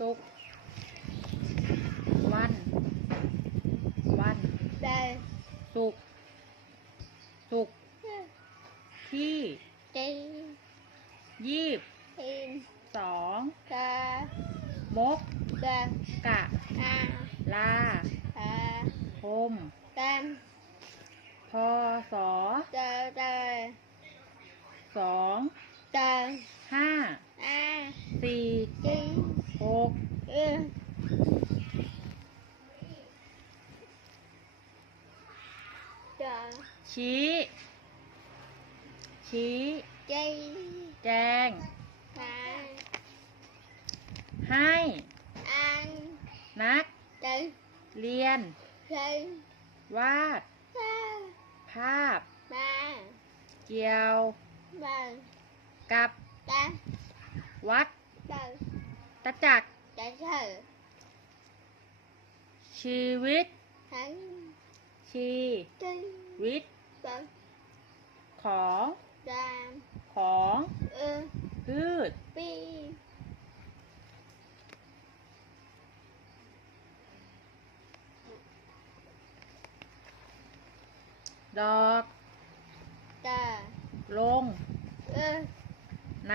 สุกร์วัน วันสุกร์สุกร์ที่ยี่สิบสองมกกะลาคมพศสองห้า สี่หกชี้ ชี้ แจง ให้ นัก เรียน วาด ภาพ เกี่ยว กับ วัด ตะจักรชีวิตชีวิตของของพืชดอกลงใน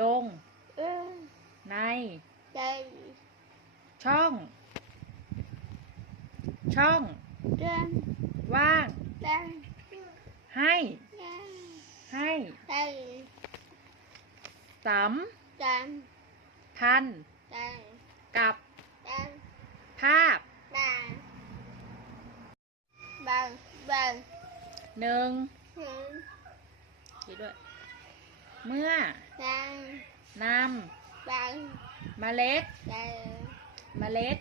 ลงในช่อง ช่องว่างให้ ให้สำคัญกับภาพหนึ่งคิดด้วย เมื่อนำเมล็ดเมล็ด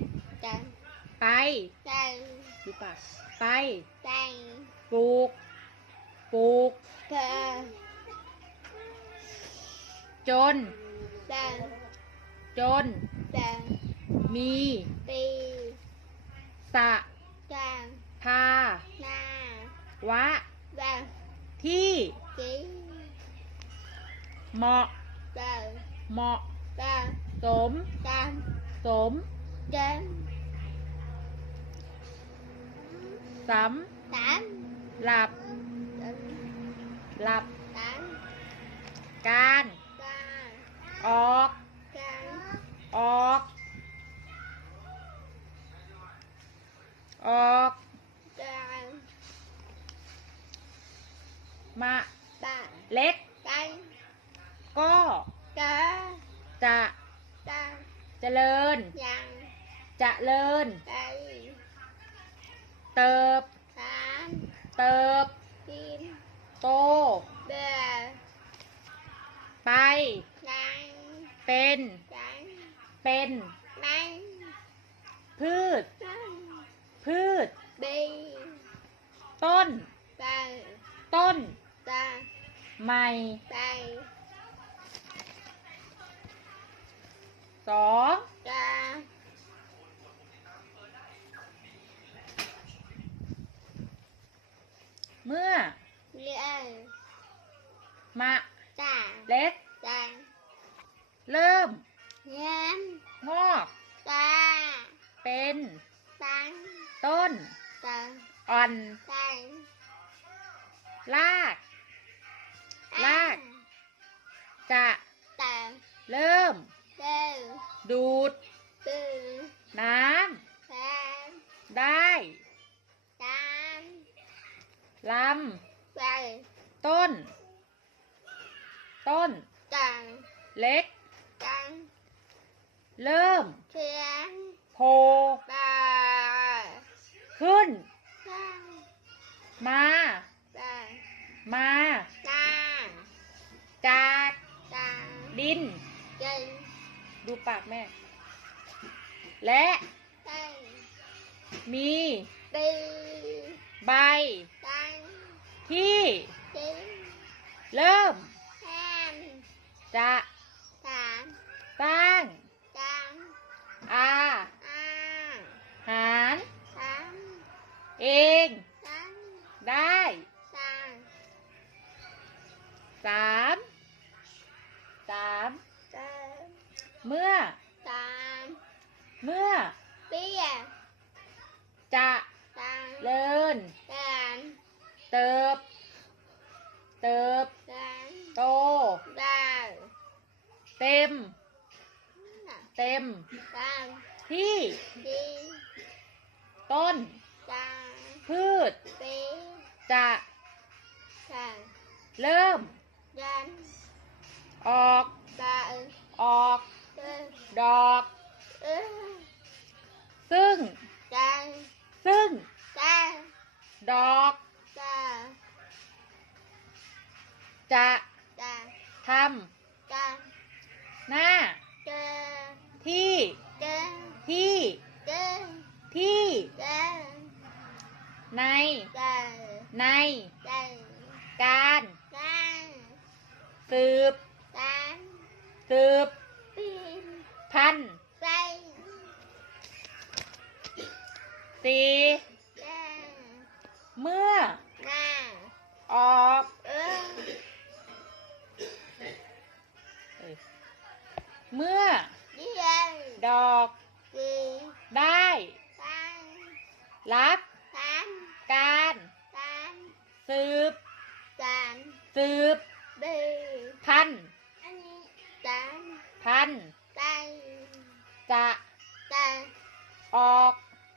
ไปดูปากไป ปลูก ปลูก จน จน มีสะพาวะที่ เหมาะเหมาะสมสม สำ หลับ หลับ การออกออกออกมาเล็กก็จะเจริญเจริญเติบเติบโตไปเป็นเป็นพืชพืชต้นต้นใหม่ สองเมื่อมะเล็กเริ่มงอกเป็นต้นอ่อนลาก ลาก จะเริ่ม ดูดน้ำได้ลำต้น ต้นเล็กเริ่มโผล่ขึ้นมามาจากดินดิน ดูปากแม่ และดินมีปีใบดังที่ดินเริ่มแฮมจะสาม สร้าง เมื่อสามเมื่อเปียจะสามเลินสามเติบ เติบสามโต ดาวเต็ม เต็มสามที่ ดีต้นสามพืช ปีจะสามเริ่ม ยันออกดาวออกเออ ดอก ซึ่ง ซึ่ง ดอก จะทำหน้า ที่ ที่ ที่ ใน ใน ดัง การ ดัง สืบ ดัง สืบ ปีน พัน ไป สี่ ดัง เมื่อ หน้าออกเออเอ้ยเมื่อ เดียนดอกดีได้ดังรับสามการสามสืบ สามสืบ บีพัน อันนี้สามพันไปจะสามออก